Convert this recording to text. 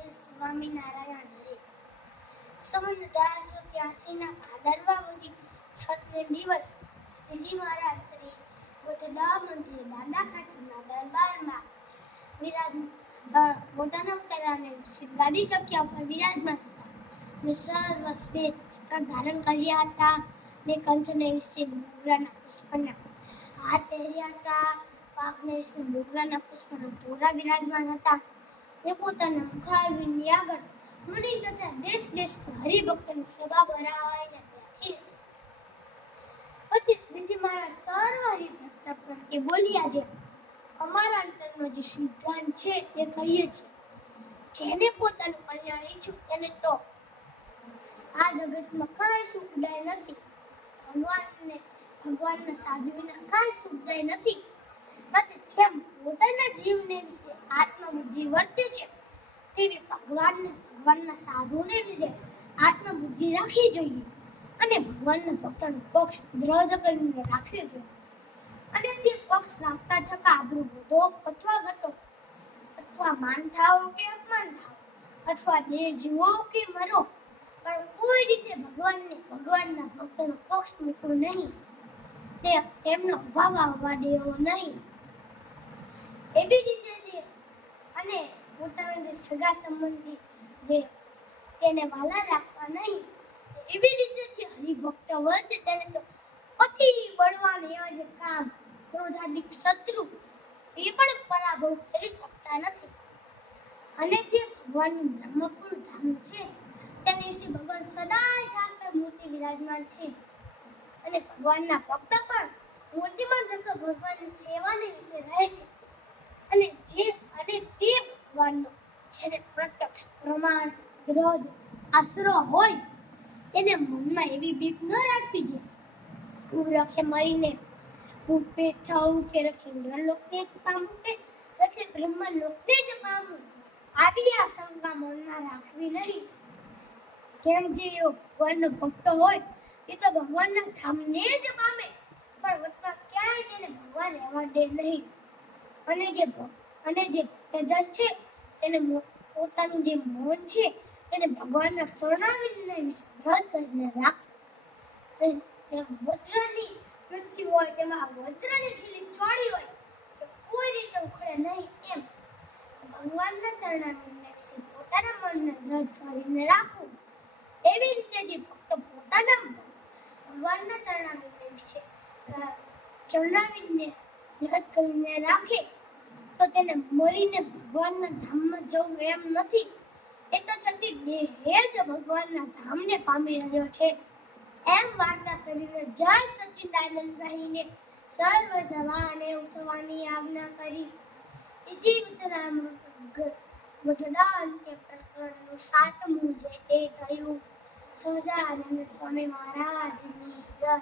જય સ્વામિનારાયણ હરે. સન 1883ના ભાદરવા વદી 6ને દિવસ શ્રીજી મહારાજ શ્રી ગોધડા મંદિર દાદા ખાચરના દરબારમાં પોતાના ઉતારાને ગાદી તકિયા ઉપર વિરાજમાન હતા. સર્વ શ્વેત વસ્ત્ર ધારણ કર્યા હતા ને કંઠને વિશે મોગરાના પુષ્પના હાર પહેર્યા હતા. પાકને વિશે મોગરાના પુષ્પના તોરા વિરાજમાન હતા. એ પોતાના મુખારવિંદની આગળ મુનિ તથા દેશ દેશના હરિભક્તની સભા ભરાઈને બેઠી હતી. પછી શ્રીજી મહારાજ સર્વ હરિભક્ત પ્રત્યે બોલ્યા છે, અમારા અંતરનો જે સિદ્ધાંત છે તે કહીએ છીએ, જેને પોતાનું કલ્યાણ ઈચ્છું તેને તો આ જગતમાં કાંઈ સુખદાય નથી. ભગવાનને સાધવીને કાંઈ સુખદાય નથી. માટે જેમ પોતાના જીવને વિશે આત્મબુદ્ધિ વર્તે છે તેવી ભગવાનના સાધુને વિશે આત્મબુદ્ધિ રાખવી જોઈએ અને ભગવાનના ભક્તનો પક્ષ દ્રઢ કરીને રાખવો જોઈએ. અને તે પક્ષ રાખતા છતાં આબરૂ વધો અથવા ઘટો અથવા માન થાઓ કે અપમાન થાઓ અથવા દેહ જીવો કે મરો, પણ કોઈ રીતે ભગવાનના ભક્તનો પક્ષ મૂકવો નહીં, તેમનો અભાવ આવવા દેવો નહીં. એવી રીતે અને પોતાના જે સગા સંબંધી તેને વાલા રાખવા નહીં. એવી રીતે જે હરિભક્ત વર્તે તેને તો અતિ બળવાન એવા જે કામ ક્રોધાદિક શત્રુ તે પણ પરાભવ કરી શકતા નથી. અને જે ભગવાનનું બ્રહ્મપુર ધામ છે તેને વિશે ભગવાન સદાય સાકાર મૂર્તિ વિરાજમાન છે. અને ભગવાનના ભક્ત પણ મૂર્તિમાં થતો ભગવાનની સેવાને વિશે રહે છે. અને તે ભગવાનનો જેને પ્રત્યક્ષ પ્રમાણ દ્રઢ આશરો હોય તેને મનમાં એવી બીક ન રાખવી જોઈએ હું રખે મરીને ભૂતપેટ થવું કે રખે ઇન્દ્રલોકને જ પામું કે રખે બ્રહ્મલોકને જ પામું, આવી આશંકા મનમાં રાખવી નહીં. કેમ જે એવો ભગવાનનો ભક્ત હોય એ તો ભગવાનના ધામને જ પામે, પણ વચમાં ક્યાંય તેને ભગવાન રહેવા દે નહીં. અને જે ભક્તજન છે તેને પોતાનું જે મન છે તેને ભગવાનના શરણાવીને વિશ્રાંત કરીને રાખે. વજ્રની પૃથ્વી હોય તેમાં વજ્રની ખીલી ચોળી હોય તો કોઈ રીતે ઉખડે નહીં. એમ ભગવાનના ચરણાવીને પોતાના મનને દ્રઢ કરીને રાખવું. એવી રીતે જે ભક્ત પોતાના ભગવાનના ચરણાવીને દ્રઢ કરીને રાખે તો તેને મરીને ભગવાનના ધામમાં જવું એમ નથી. એ તો છતી દેહે જ ભગવાનના ધામને પામી રહ્યો છે. એમ વાર્તા કરીને જય સચ્ચિદાનંદ કહીને સર્વ સભાને ઉઠવાની આજ્ઞા કરી. ઇતિ વચનામૃત ગોધડા અંત્ય પ્રકરણનું 7મું જે તે થયું. સહજાનંદ સ્વામી મહારાજની જય.